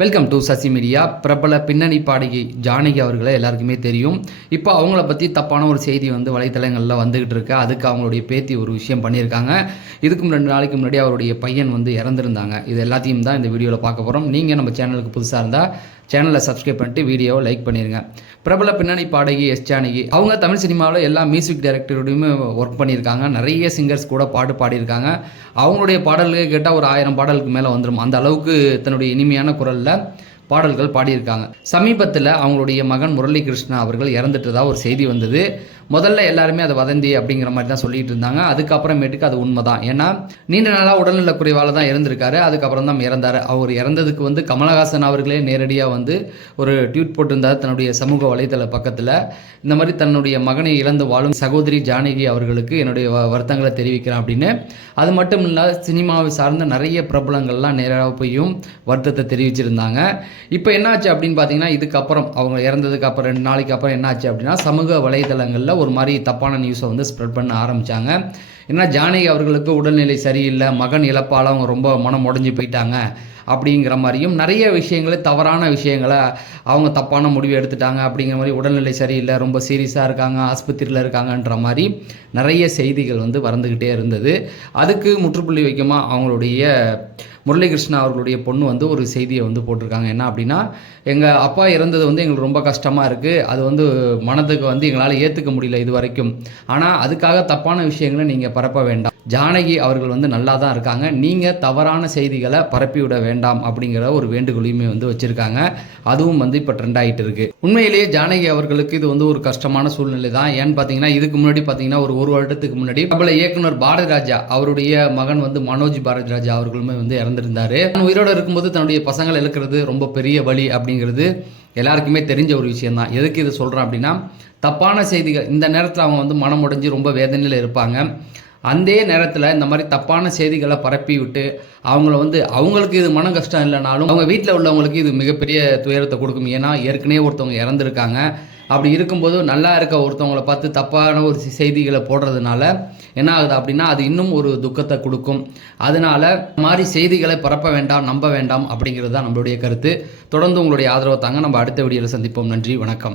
Welcome to Sasi media. பிரபல பின்னணி பாடகி ஜானகி அவர்களை எல்லாருக்குமே தெரியும். இப்போ அவங்கள பற்றி தப்பான ஒரு செய்தி வந்து வலைத்தளங்களில் வந்துகிட்டு இருக்கு. அதுக்கு அவங்களுடைய பேத்தி ஒரு விஷயம் பண்ணியிருக்காங்க. இதுக்கும் 2 நாளைக்கு முன்னாடி அவருடைய பையன் வந்து இறந்துருந்தாங்க. இது எல்லாத்தையும் தான் இந்த வீடியோவில் பார்க்க போகிறோம். நீங்கள் நம்ம சேனலுக்கு புதுசாக இருந்தால் சேனலை சப்ஸ்கிரைப் பண்ணிட்டு வீடியோவை லைக் பண்ணிடுங்க. பிரபல பின்னணி பாடகி ஜானகி அவங்க தமிழ் சினிமாவில் எல்லா மியூசிக் டைரக்டரோடையுமே ஒர்க் பண்ணியிருக்காங்க. நிறைய சிங்கர்ஸ் கூட பாடியிருக்காங்க. அவங்களுடைய பாடல்கள் கேட்டால் ஒரு 1000 பாடலுக்கு மேலே வந்துடும். அந்த அளவுக்கு தன்னுடைய இனிமையான குரலில் பாடல்கள் பாடியிருக்காங்க. சமீபத்தில் அவங்களுடைய மகன் முரளி கிருஷ்ணா அவர்கள் இறந்துட்டதா ஒரு செய்தி வந்தது. முதல்ல எல்லாருமே அதை வதந்தி அப்படிங்கிற மாதிரி தான் சொல்லிட்டு இருந்தாங்க. அதுக்கப்புறமேட்டுக்கு அது உண்மைதான். ஏன்னா நீண்ட நாளாக உடல்நல குறைவால் தான் இறந்திருக்காரு. அதுக்கப்புறம் தான் இறந்தார். அவர் இறந்ததுக்கு வந்து கமலஹாசன் அவர்களே நேரடியாக வந்து ஒரு ட்வீட் போட்டிருந்தார் தன்னுடைய சமூக வலைதள பக்கத்தில். இந்த மாதிரி தன்னுடைய மகனை இழந்து வாழும் சகோதரி ஜானகி அவர்களுக்கு என்னுடைய வருத்தங்களை தெரிவிக்கிறேன் அப்படின்னு. அது மட்டும் இல்லை, சினிமாவை சார்ந்த நிறைய பிரபலங்கள்லாம் நேராக போயும் வருத்தத்தை தெரிவிச்சிருந்தாங்க. இப்போ என்னாச்சு அப்படின்னு பார்த்தீங்கன்னா, இதுக்கப்புறம் அவங்க இறந்ததுக்கு அப்புறம் 2 நாளைக்கு அப்புறம் என்னாச்சு அப்படின்னா, சமூக வலைதளங்களில் ஒரு மாதிரி தப்பான நியூஸை வந்து ஸ்ப்ரெட் பண்ண ஆரம்பித்தாங்க. ஏன்னா ஜானகி அவர்களுக்கு உடல்நிலை சரியில்லை, மகன் இழப்பால் அவங்க ரொம்ப மனம் உடைஞ்சு போயிட்டாங்க அப்படிங்கிற மாதிரியும், நிறைய விஷயங்களை தவறான விஷயங்களை அவங்க தப்பான முடிவு எடுத்துட்டாங்க அப்படிங்கிற மாதிரி, உடல்நிலை சரியில்லை, ரொம்ப சீரியஸாக இருக்காங்க, ஆஸ்பத்திரியில் இருக்காங்கன்ற மாதிரி நிறைய செய்திகள் வந்து வந்துக்கிட்டே இருந்தது. அதுக்கு முற்றுப்புள்ளி வைக்குமா அவங்களுடைய முரளி கிருஷ்ணா அவர்களுடைய பொண்ணு வந்து ஒரு செய்தியை வந்து போட்டிருக்காங்க. என்ன அப்படின்னா, எங்கள் அப்பா இறந்தது வந்து எங்களுக்கு ரொம்ப கஷ்டமாக இருக்குது. அது வந்து மனதுக்கு வந்து எங்களால் ஏற்றுக்க முடியல இது வரைக்கும். ஆனால் அதுக்காக தப்பான விஷயங்களை நீங்கள் பரப்ப வேண்டாம். ஜானகி அவர்கள் வந்து நல்லா தான் இருக்காங்க. நீங்கள் தவறான செய்திகளை பரப்பி விட வேண்டாம் அப்படிங்கிற ஒரு வேண்டுகோளையுமே வந்து வச்சுருக்காங்க. அதுவும் வந்து இப்போ ட்ரெண்ட் ஆகிட்டு இருக்கு. உண்மையிலேயே ஜானகி அவர்களுக்கு இது வந்து ஒரு கஷ்டமான சூழ்நிலை தான். ஏன்னு பார்த்தீங்கன்னா, இதுக்கு முன்னாடி பார்த்தீங்கன்னா ஒரு வருடத்துக்கு முன்னாடி பிரபல இயக்குனர் பாரதி ராஜா அவருடைய மகன் வந்து மனோஜ் பாரதி ராஜா அவர்களுமே வந்து இறந்திருந்தாரு. உயிரோடு இருக்கும்போது தன்னுடைய பசங்களை இழக்கிறது ரொம்ப பெரிய வலி அப்படிங்கிறது எல்லாருக்குமே தெரிஞ்ச ஒரு விஷயம்தான். எதுக்கு இதை சொல்கிறேன் அப்படின்னா, தப்பான செய்திகள் இந்த நேரத்தில் அவங்க வந்து மனம் உடைஞ்சு ரொம்ப வேதனையில் இருப்பாங்க. அந்த நேரத்தில் இந்த மாதிரி தப்பான செய்திகளை பரப்பி விட்டு அவங்கள வந்து அவங்களுக்கு இது மன கஷ்டம் இல்லைனாலும் அவங்க வீட்டில் உள்ளவங்களுக்கு இது மிகப்பெரிய துயரத்தை கொடுக்கும். ஏன்னா ஏற்கனவே ஒருத்தவங்க இறந்துருக்காங்க. அப்படி இருக்கும்போது நல்லா இருக்க ஒருத்தவங்களை பார்த்து தப்பான ஒரு செய்திகளை போடுறதுனால என்ன ஆகுது அப்படின்னா, அது இன்னும் ஒரு துக்கத்தை கொடுக்கும். அதனால இந்த மாதிரி செய்திகளை பரப்ப வேண்டாம், நம்ப வேண்டாம் அப்படிங்கிறது தான் நம்மளுடைய கருத்து. தொடர்ந்து உங்களுடைய ஆதரவை தாங்க. நம்ம அடுத்த வீடியோவில் சந்திப்போம். நன்றி, வணக்கம்.